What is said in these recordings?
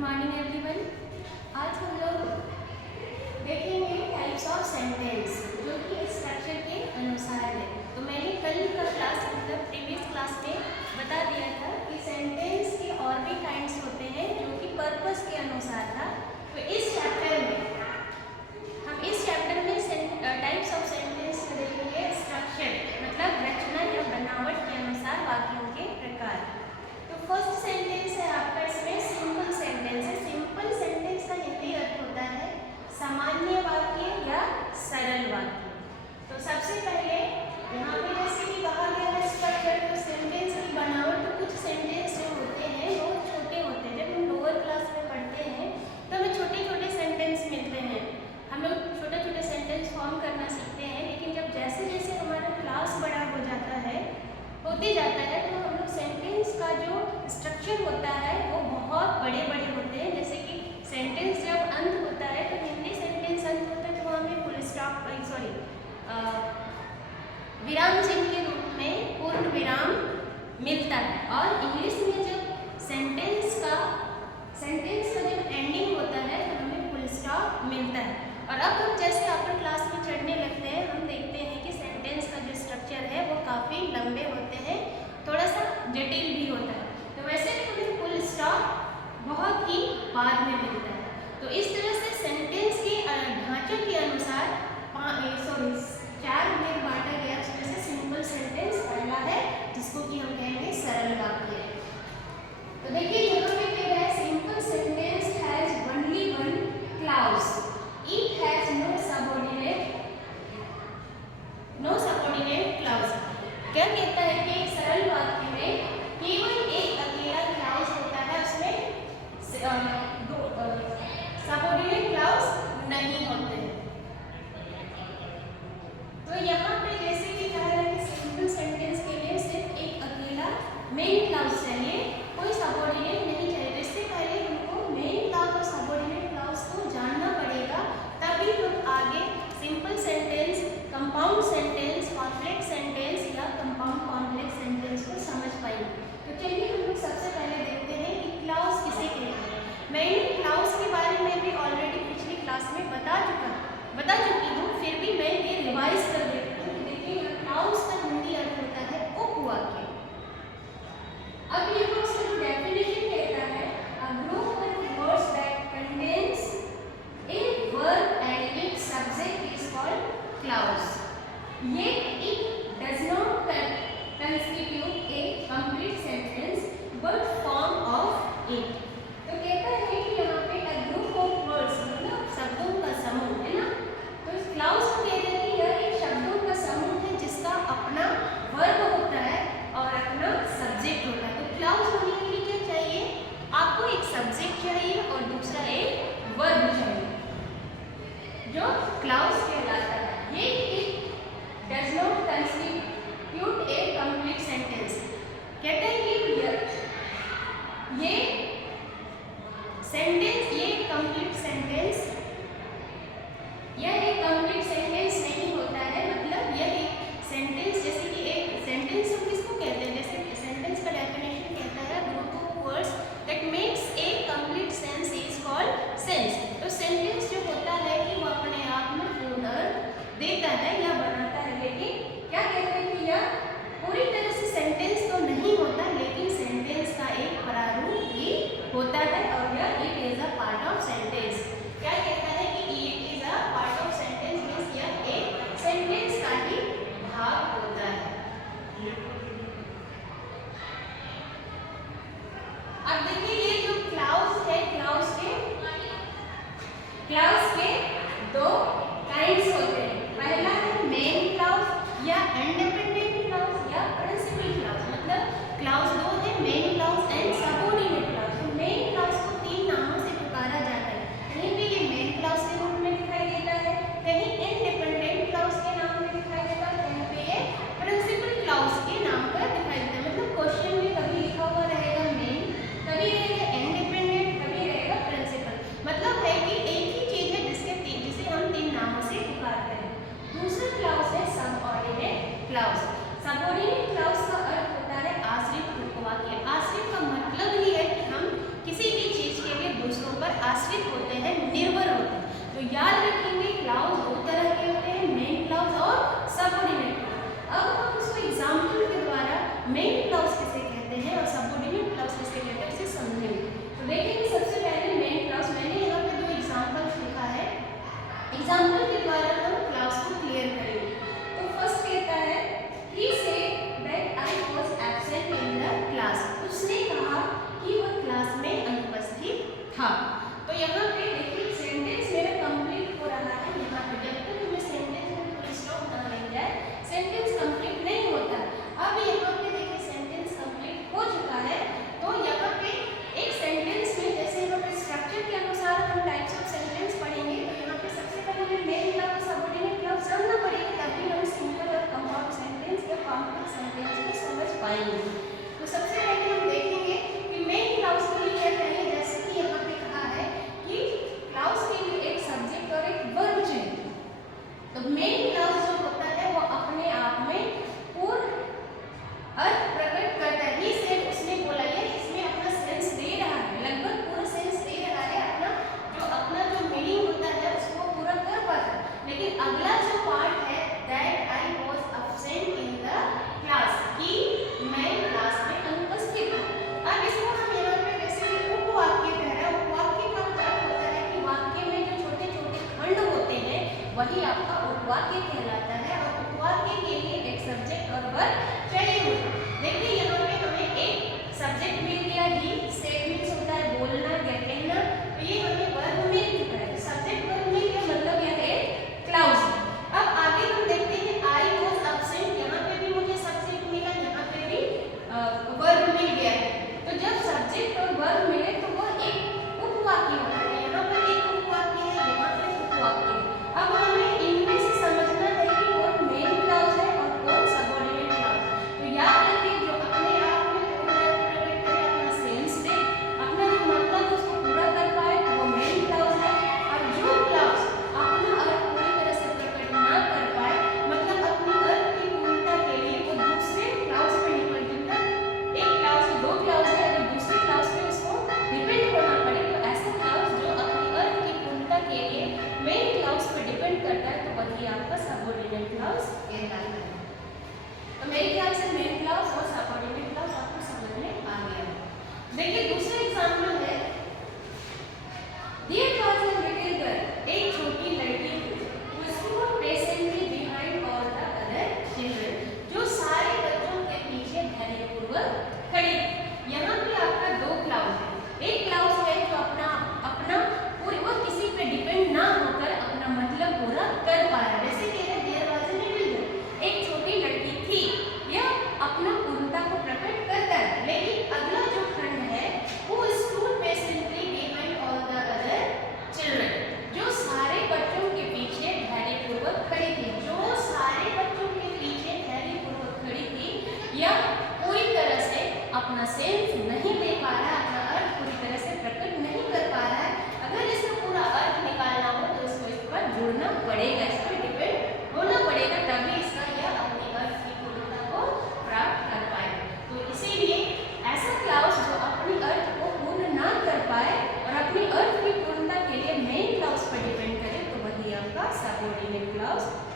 Morning everyone. आज हम लोग देखेंगे टाइप्स ऑफ सेंटेंस जो कि स्ट्रक्चर के अनुसार है। तो मैंने कल का क्लास मतलब प्रीवियस क्लास में बता दिया था कि सेंटेंस के और भी काइंड्स होते हैं जो कि पर्पस के अनुसार था। तो इस चैप्टर में टाइप्स ऑफ सेंटेंस देखेंगे स्ट्रक्चर मतलब रचना या बनावट के अनुसार वाक्यों के प्रकार। तो फर्स्ट सेंटेंस है आपका इसमें सिंपल सेंटेंस है। सिंपल सेंटेंस का हिंदी अर्थ होता है सामान्य वाक्य या सरल वाक्य। तो सबसे पहले यहाँ पे जैसे कि कहा गया है स्ट्रक्चर, तो सेंटेंस की बनावट। तो कुछ सेंटेंस जो होते हैं वो छोटे होते हैं। जब हम लोअर क्लास में पढ़ते हैं तो हमें छोटे छोटे सेंटेंस मिलते हैं, हम लोग छोटे छोटे सेंटेंस फॉर्म करना सीखते हैं। लेकिन जब जैसे जैसे हमारा क्लास बड़ा हो जाता है होते जाता है तो हम लोग सेंटेंस का जो स्ट्रक्चर होता है वो बहुत बड़े बड़े होते हैं। जैसे कि सेंटेंस जब अंत होता है तो हिंदी सेंटेंस अंत होता है तो हमें फुल स्टॉप विराम चिन्ह के रूप में पूर्ण विराम मिलता है। और इंग्लिश में जब सेंटेंस का जब एंडिंग होता है तो हमें फुल स्टॉप मिलता है। और अब हम जैसे अपर क्लास में चढ़ने लगते हैं हम देखते हैं कि सेंटेंस का जो स्ट्रक्चर है वो काफ़ी लंबे होते हैं, थोड़ा सा जटिल भी होता है। तो वैसे भी हमें फुल स्टॉप बहुत ही बाद में मिलता है। तो इस तरह से सेंटेंस के ढांचे के अनुसार 4 में बांटा गया। उसमें से सिंपल सेंटेंस पहला है जिसको कि हम कहेंगे सरल वाक्य। तो देखिए यहाँ पे कह रहा है simple sentence has only one clause, it has no subordinate clause. क्या कहता है कि एक सरल वाक्य में केवल एक अकेला क्लाउज होता है, उसमें सबऑर्डिनेट क्लाउज नहीं होते हैं। तो यहाँ पे जैसे कि कहा है कि सिंपल सेंटेंस के लिए सिर्फ एक अकेला मेन क्लाउज चाहिए, कोई सबऑर्डिनेट नहीं चाहिए। तो इससे पहले हमको मेन क्लाउज और सबऑर्डिनेट क्लाउज को जानना पड़ेगा, तभी हम आगे simple sentence, compound sentence, complex sentence या कंपाउंड कॉम्प्लेक्स सेंटेंस को समझ पाएंगे। तो चलिए हम लोग सबसे पहले देखते हैं कि क्लाउज किसे कहते हैं। मैंने क्लाउज के बारे में भी ऑलरेडी पिछली क्लास में बता चुकी हूँ, फिर भी मैं ये रिवाइज कर देती हूँ। देखिए क्लाउज का हिंदी अर्थ होता है उपवाक्य। अब ये उसका जो डेफिनेशन कहता है a group of words that contains a verb and its subject is called clause. Yet it does not constitute a complete sentence but form of it. तो कहता है कि यहाँ पे a group of words मतलब शब्दों का समूह है ना। तो इस क्लाउज को कहते हैं कि यह एक शब्दों का समूह है जिसका अपना वर्ब होता है और अपना सब्जेक्ट होता है। तो क्लाउज होने के लिए क्या चाहिए, आपको एक सब्जेक्ट चाहिए और दूसरा एक वर्ब चाहिए जो क्लाउज कहलाता है। ये does not constitute A complete sentence. कहते हैं कि ये सेंटेंस ये कंप्लीट सेंटेंस नहीं होता है। मतलब यह एक सेंटेंस, जैसे कि एक सेंटेंस हम किसको कहते हैं, जैसे सेंटेंस का डेफिनेशन कहता है group of words that makes a complete sense is called sense. तो सेंटेंस जो होता है कि वो अपने आप में पूर्ण अर्थ देता है या बनाता है। लेकिन क्या कहते हैं कि यह पूरी तरह से सेंटेंस तो नहीं होता, लेकिन सेंटेंस का एक प्रारूप ही होता है और यह it is a part of sentence. क्या कहता है कि it is a part of sentence means यह एक सेंटेंस का ही भाग होता है। अब देखिए ये जो क्लाउज है, क्लाउज के दो काइंड्स होते हैं। पहला है मेन क्लाउज या इंडिपेंडेंट क्लाउज या प्रिंसिपल क्लाउज। मतलब क्लाउज दो है, main clause and subordinate clause. तो मेन क्लाउज को 3 नामों से पुकारा जाता है। कहीं पे ये मेन क्लाउज के रूप में दिखाई देता है, कहीं इंडिपेंडेंट क्लाउज के नाम में दिखाई देता है, कहीं पे ये प्रिंसिपल क्लाउज के नाम पर दिखाई देता है। मतलब क्वेश्चन में कभी लिखा हुआ रहेगा मेन, कभी रहेगा इंडिपेंडेंट, कभी रहेगा प्रिंसिपल। मतलब है कि एक ही चीज है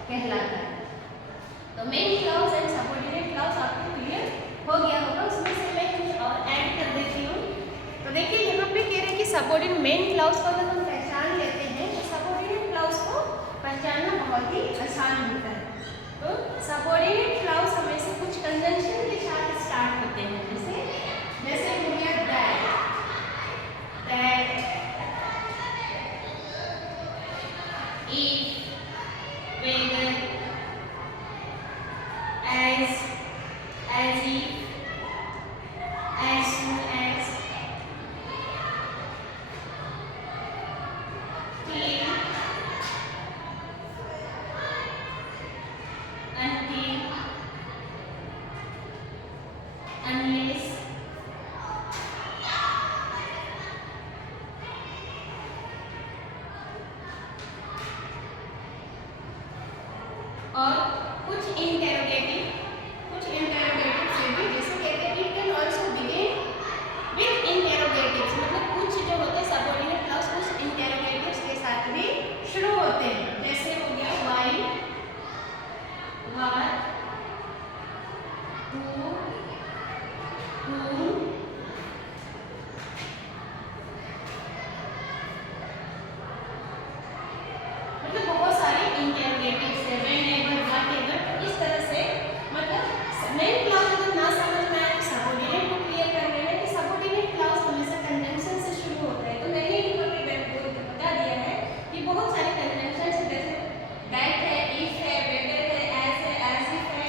कहलाता है। तो main clause and subordinate clause आपको क्लियर हो गया होगा। उसमें से मैं कुछ और ऐड कर देती हूँ। तो देखिए यहाँ पे कह रहे हैं कि सबऑर्डिनेट मेन क्लाउज को अगर हम पहचान लेते हैं तो सबऑर्डिनेट क्लाउज को पहचानना बहुत ही आसान होता है। तो सबऑर्डिनेट क्लाउज हमेशा कुछ कंजंक्शन के साथ स्टार्ट होते हैं, जैसे हो गया that, if, whether, as if, as soon as, till, until, unless, और कुछ इंटेरोगेटिव से भी, जैसे कहते हैं it can also begin with interrogatives, मतलब कुछ जो होते हैं सबऑर्डिनेट क्लाउज कुछ इंटेरोगेटिव्स के साथ भी शुरू होते हैं। जैसे हो गया व्हाई, व्हाट, हु, whom, मतलब बहुत सारे इंटेरोगेटिव्स है, व्हेनेवर, व्हाटएवर, इस तरह से। मतलब मेन क्लाउज अगर ना समझ में आए तो सबऑर्डिनेट को क्लियर कर रहे हैं कि सबऑर्डिनेट क्लाउज हमेशा कंजंक्शन से शुरू होता है। तो मैंने यहाँ पे बता दिया है कि बहुत सारे कंजंक्शन है, जैसे दैट है, इफ है, वेदर है, एज इफ है,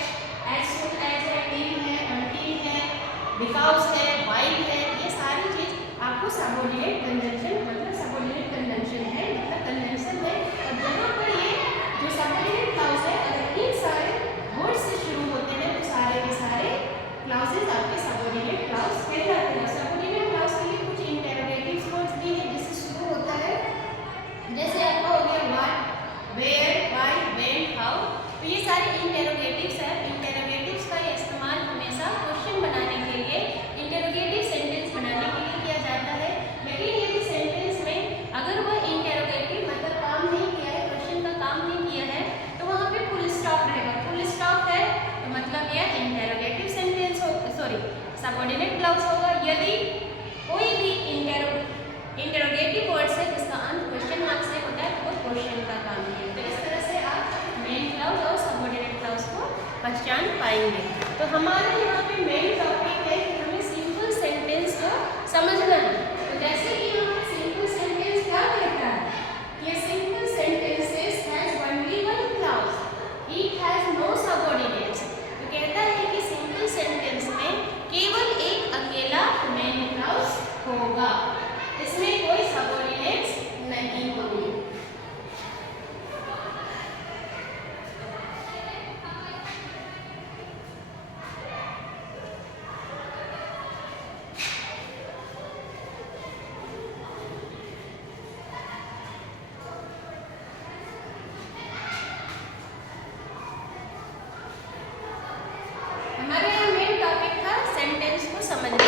एज सून एज है, टिल है, अनटिल है, बिकॉज है, व्हाइल है, ये सारी चीज आपको सबऑर्डिनेट कंजंक्शन मतलब सबऑर्डिनेट कंजंक्शन है, मतलब कंजंक्शन है। और जहाँ पर ये जो सबऑर्डिनेट क्लाउज है अगर इन सारे वर्ड से शुरू होते हैं तो सारे के सारे क्लाउजेज आपके सबऑर्डिनेट क्लाउज कहलाते हैं। सबऑर्डिनेट क्लाउज के लिए कुछ इंटेरोगेटिव वर्ड्स भी है जिससे शुरू होता है, जैसे आपका हो गया what, where, why, when, how. तो ये सारे इंटेरोगेटिव्स है। इंटेरोगेटिव्स का इस्तेमाल हमेशा क्वेश्चन बनाने के लिए, इंटेरोगेटिव सेंटेंस बनाने के लिए किया जाता है। लेकिन यदि सेंटेंस में अगर वह इंटेरोगेटिव मतलब काम नहीं किया है, क्वेश्चन का काम नहीं किया है, तो वहाँ पे फुल स्टॉप रहेगा। फुल स्टॉप है तो मतलब यह इंटेरोगेटिव सेंटेंस हो, सॉरी सबऑर्डिनेट क्लाउज होगा। यदि कोई भी इंटेरोगेटिव वर्ड्स है जिसका अंत क्वेश्चन मार्क से होता है तो वो क्वेश्चन का काम किया। तो इस तरह से आप मेन क्लाउज और सबऑर्डिनेट क्लाउज को पहचान पाएंगे। तो हमारा यहाँ पे मेन टॉपिक है कि हमें सिंपल सेंटेंस को समझना है। तो जैसे कि यहाँ पे सिंपल सेंटेंस क्या कहता है, ये simple sentences has only one clause, it has no subordinates. तो कहता है कि सिंपल सेंटेंस में केवल एक अकेला मेन क्लाउज होगा, इसमें कोई सबऑर्डिनेट्स नहीं होंगे। हमारे यहाँ मेन टॉपिक था सेंटेंस को समझना।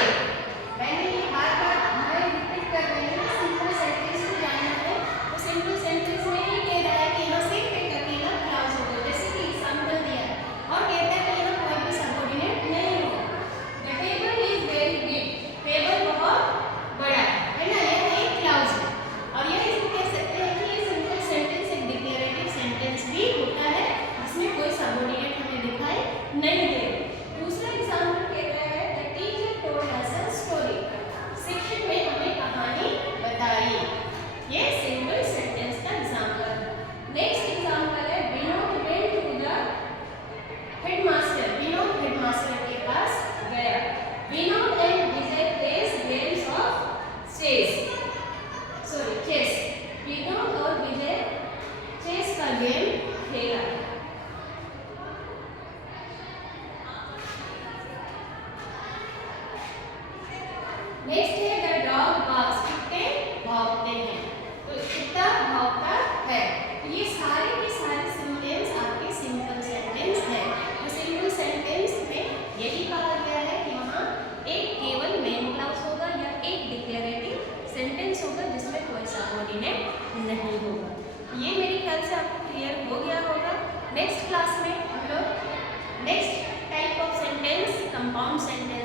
मैंने ये बार-बार मैं रिपीट कर रही हूँ, सिंपल सेंटेंस को जानना है। तो सिंपल सेंटेंस में ये कह रहा है कि यहाँ सिर्फ एक अकेला क्लाउज होगा, जैसे कि एग्जांपल दिया है और कहता है कि यहाँ कोई भी सबऑर्डिनेट नहीं होगा। The table is very big, table बहुत बड़ा है ना, यह एक क्लाउज है। और यह इसको कह सकते हैं कि ये सिंपल सेंटेंस एक डिक्लेरेटिव सेंटेंस भी होता है जिसमें कोई सबऑर्डिनेट हमें दिखाई नहीं दे। दूसरा एग्जांपल कहता है the teacher told us a story, शिक्षक ने हमें कहानी बताई। ये सिंपल सेंटेंस का एग्जांपल। नेक्स्ट एग्जांपल है Vinod went to the headmaster, Vinod headmaster के पास गया। Vinod and Vijay plays games of chess, Vinod और विजय चेस का गेम खेला। नेक्स्ट है द डॉग बार्क्स, कुत्ते भौंकते हैं। तो कुत्ता भौंकता है। तो ये सारे के सारे सेंटेंस आपके सिंपल सेंटेंस है। तो सिंपल सेंटेंस में यही कहा गया है कि वहाँ एक केवल मेन क्लाउज होगा या एक डिक्लेरेटिव सेंटेंस होगा जिसमें कोई सबऑर्डिनेट नहीं होगा। ये मेरे ख्याल से आपको क्लियर हो गया होगा। नेक्स्ट क्लास में हम लोग next type of sentence compound sentence